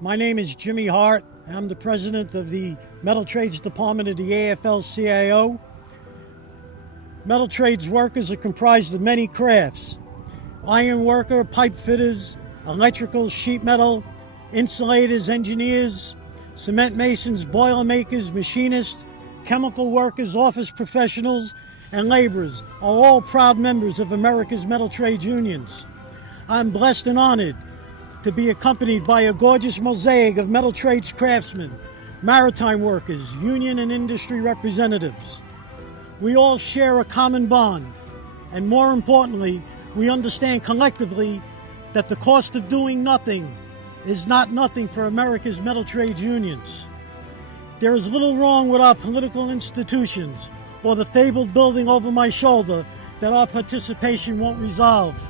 My name is Jimmy Hart. I'm the president of the Metal Trades Department of the AFL-CIO. Metal trades workers are comprised of many crafts: iron worker, pipe fitters, electrical, sheet metal, insulators, engineers, cement masons, boiler makers, machinists, chemical workers, office professionals, and laborers are all proud members of America's metal trades unions. I'm blessed and honored to be accompanied by a gorgeous mosaic of metal trades craftsmen, maritime workers, union and industry representatives. We all share a common bond, and more importantly, we understand collectively that the cost of doing nothing is not nothing for America's metal trades unions. There is little wrong with our political institutions or the fabled building over my shoulder that our participation won't resolve.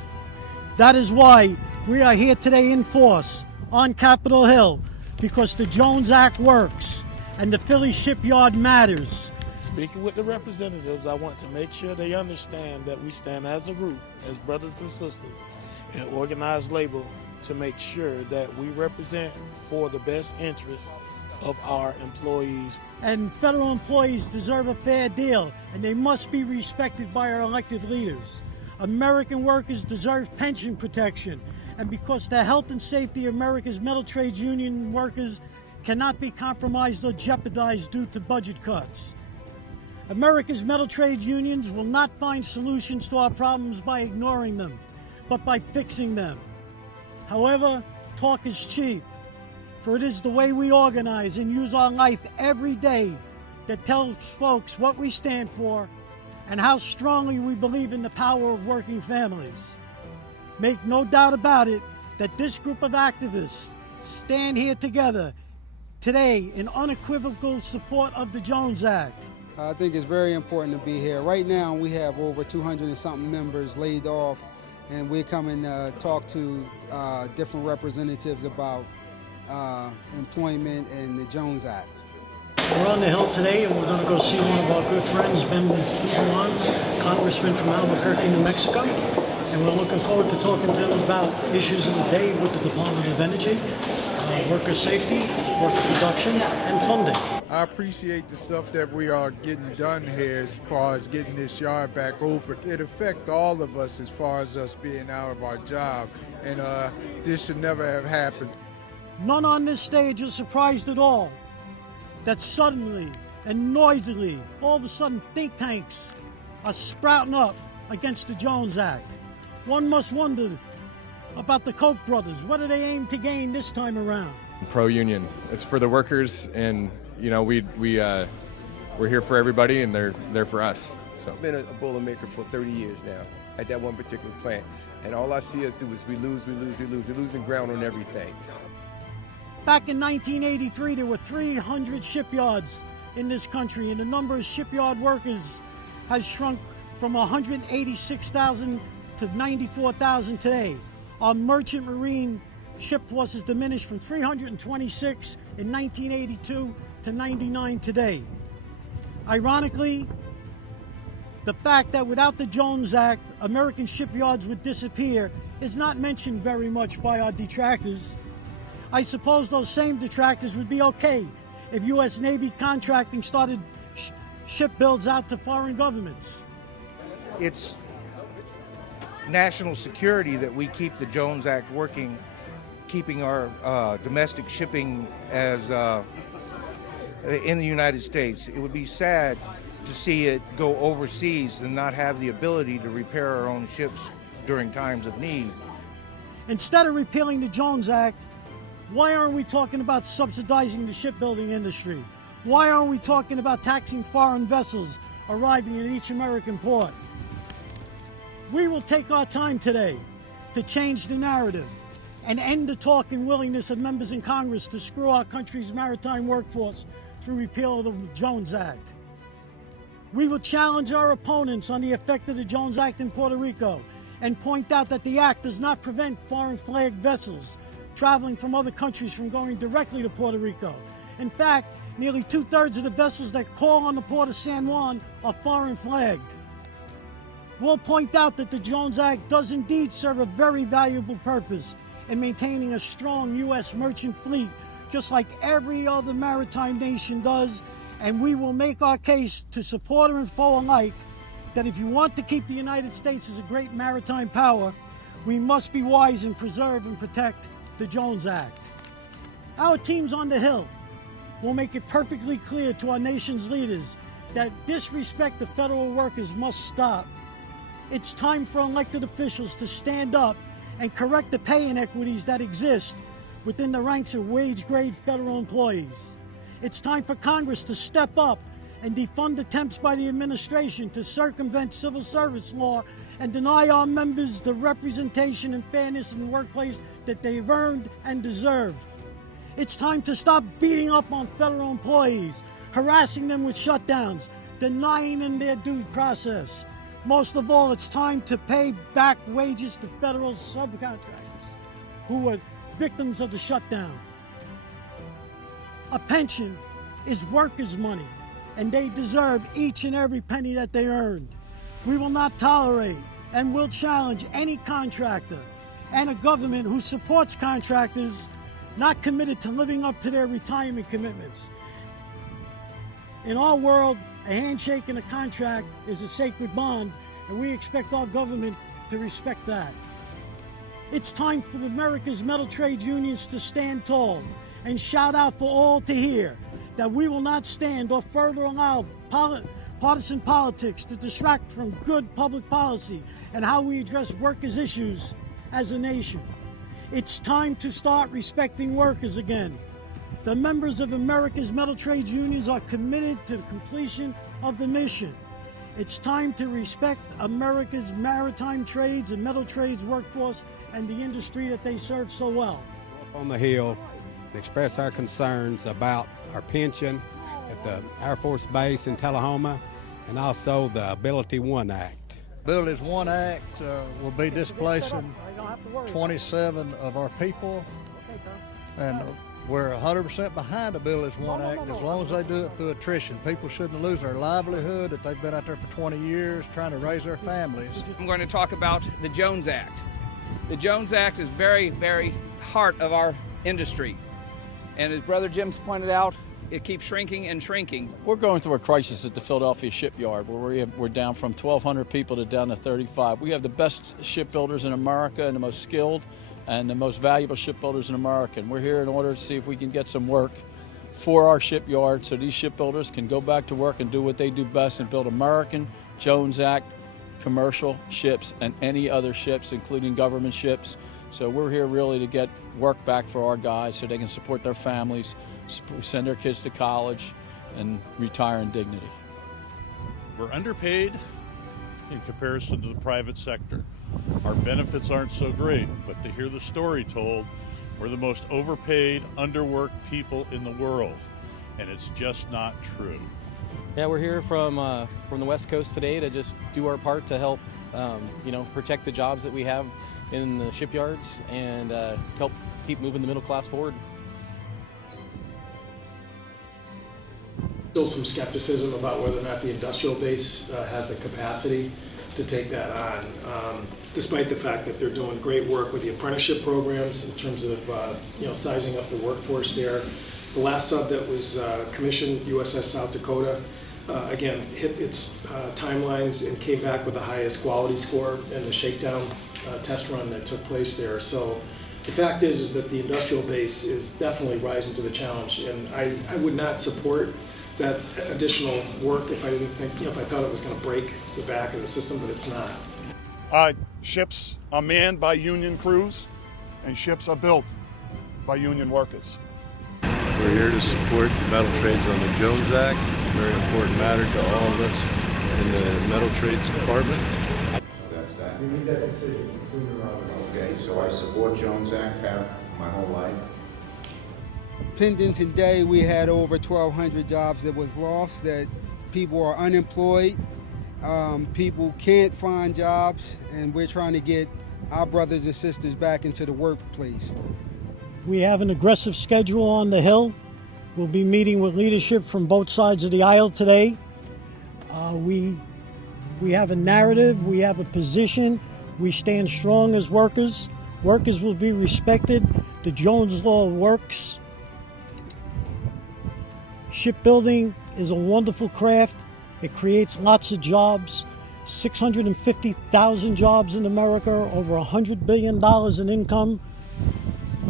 That is why we are here today in force on Capitol Hill, because the Jones Act works and the Philly shipyard matters. Speaking with the representatives, I want to make sure they understand that we stand as a group, as brothers and sisters, in organized labor to make sure that we represent for the best interests of our employees. And federal employees deserve a fair deal, and they must be respected by our elected leaders. American workers deserve pension protection, and because the health and safety of America's metal trades union workers cannot be compromised or jeopardized due to budget cuts. America's metal trades unions will not find solutions to our problems by ignoring them, but by fixing them. However, talk is cheap, for it is the way we organize and use our life every day that tells folks what we stand for and how strongly we believe in the power of working families. Make no doubt about it that this group of activists stand here together today in unequivocal support of the Jones Act. I think it's very important to be here. Right now we have over 200 and something members laid off, and we're coming to talk to different representatives about employment and the Jones Act. We're on the Hill today, and we're going to go see one of our good friends, BENERAL, Congressman from Albuquerque, New Mexico. And we're looking forward to talking to him about issues of the day with the Department of Energy, worker safety, worker production, and funding. I appreciate the stuff that we are getting done here as far as getting this yard back open. It affects all of us as far as us being out of our job, and this should never have happened. None on this stage is surprised at all that suddenly and noisily, all of a sudden, think tanks are sprouting up against the Jones Act. One must wonder about the Koch brothers. What do they aim to gain this time around? Pro-union. It's for the workers, and you know we're here for everybody, and they're there for us. So I've been a Boilermaker for 30 years now at that one particular plant, and all I see us do is we lose. We're losing ground on everything. Back in 1983, there were 300 shipyards in this country, and the number of shipyard workers has shrunk from 186,000 to 94,000 today. Our merchant marine ship force has diminished from 326 in 1982 to 99 today. Ironically, the fact that without the Jones Act, American shipyards would disappear is not mentioned very much by our detractors. I suppose those same detractors would be okay if U.S. Navy contracting started ship builds out to foreign governments. It's national security that we keep the Jones Act working, keeping our domestic shipping as in the United States. It would be sad to see it go overseas and not have the ability to repair our own ships during times of need. Instead of repealing the Jones Act, why aren't we talking about subsidizing the shipbuilding industry? Why aren't we talking about taxing foreign vessels arriving in each American port? We will take our time today to change the narrative and end the talk and willingness of members in Congress to screw our country's maritime workforce through repeal of the Jones Act. We will challenge our opponents on the effect of the Jones Act in Puerto Rico and point out that the act does not prevent foreign flag vessels traveling from other countries from going directly to Puerto Rico. In fact, nearly 2/3 of the vessels that call on the port of San Juan are foreign flagged. We'll point out that the Jones Act does indeed serve a very valuable purpose in maintaining a strong U.S. merchant fleet, just like every other maritime nation does, and we will make our case to supporter and foe alike that if you want to keep the United States as a great maritime power, we must be wise and preserve and protect the Jones Act. Our teams on the Hill will make it perfectly clear to our nation's leaders that disrespect of federal workers must stop. It's time for elected officials to stand up and correct the pay inequities that exist within the ranks of wage-grade federal employees. It's time for Congress to step up and defund attempts by the administration to circumvent civil service law and deny our members the representation and fairness in the workplace that they've earned and deserve. It's time to stop beating up on federal employees, harassing them with shutdowns, denying them their due process. Most of all, it's time to pay back wages to federal subcontractors who were victims of the shutdown. A pension is workers' money, and they deserve each and every penny that they earned. We will not tolerate and will challenge any contractor and a government who supports contractors not committed to living up to their retirement commitments. In our world, a handshake and a contract is a sacred bond, and we expect our government to respect that. It's time for America's metal trade unions to stand tall and shout out for all to hear that we will not stand or further allow partisan politics to distract from good public policy and how we address workers' issues as a nation. It's time to start respecting workers again. The members of America's metal trades unions are committed to the completion of the mission. It's time to respect America's maritime trades and metal trades workforce and the industry that they serve so well. On the Hill, and express our concerns about our pension at the Air Force Base in Tullahoma and also the Ability One Act. Ability One Act will be displacing 27 of our people, and we're 100% behind Ability One Act as long as they do it through attrition. People shouldn't lose their livelihood that they've been out there for 20 years trying to raise their families. I'm going to talk about the Jones Act. The Jones Act is very, very heart of our industry. And as Brother Jim's pointed out, it keeps shrinking and shrinking. We're going through a crisis at the Philadelphia shipyard where we're down from 1,200 people to down to 35. We have the best shipbuilders in America and the most skilled and the most valuable shipbuilders in America. And we're here in order to see if we can get some work for our shipyard so these shipbuilders can go back to work and do what they do best and build American Jones Act commercial ships and any other ships, including government ships. So we're here really to get work back for our guys so they can support their families, send their kids to college, and retire in dignity. We're underpaid in comparison to the private sector. Our benefits aren't so great, but to hear the story told, we're the most overpaid, underworked people in the world, and it's just not true. Yeah, we're here from the West Coast today to just do our part to help, protect the jobs that we have in the shipyards and help keep moving the middle class forward. Still some skepticism about whether or not the industrial base has the capacity to take that on, despite the fact that they're doing great work with the apprenticeship programs in terms of sizing up the workforce there. The last sub that was commissioned, USS South Dakota, again hit its timelines and came back with the highest quality score in the shakedown test run that took place there. So the fact is that the industrial base is definitely rising to the challenge, and I would not support that additional work if I didn't think, if I thought it was going to break the back of the system, but it's not. Ships are manned by union crews, and ships are built by union workers. We're here to support the metal trades on the Jones Act. It's a very important matter to all of us in the metal trades department. That's that. We need that decision sooner rather than later. Okay, so I support Jones Act, have my whole life. Pending today, we had over 1,200 jobs that was lost, that people are unemployed, people can't find jobs, and we're trying to get our brothers and sisters back into the workplace. We have an aggressive schedule on the Hill. We'll be meeting with leadership from both sides of the aisle today. We have a narrative, we have a position, we stand strong as workers. Workers will be respected. The Jones Law works. Shipbuilding is a wonderful craft. It creates lots of jobs. 650,000 jobs in America, over $100 billion in income,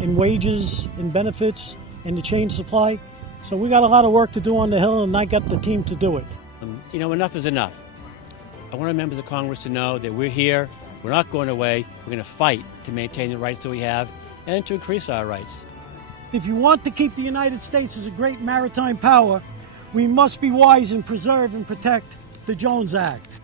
in wages, in benefits, in the chain supply. So we got a lot of work to do on the Hill, and I got the team to do it. You know, enough is enough. I want our members of Congress to know that we're here, we're not going away, we're going to fight to maintain the rights that we have and to increase our rights. If you want to keep the United States as a great maritime power, we must be wise and preserve and protect the Jones Act.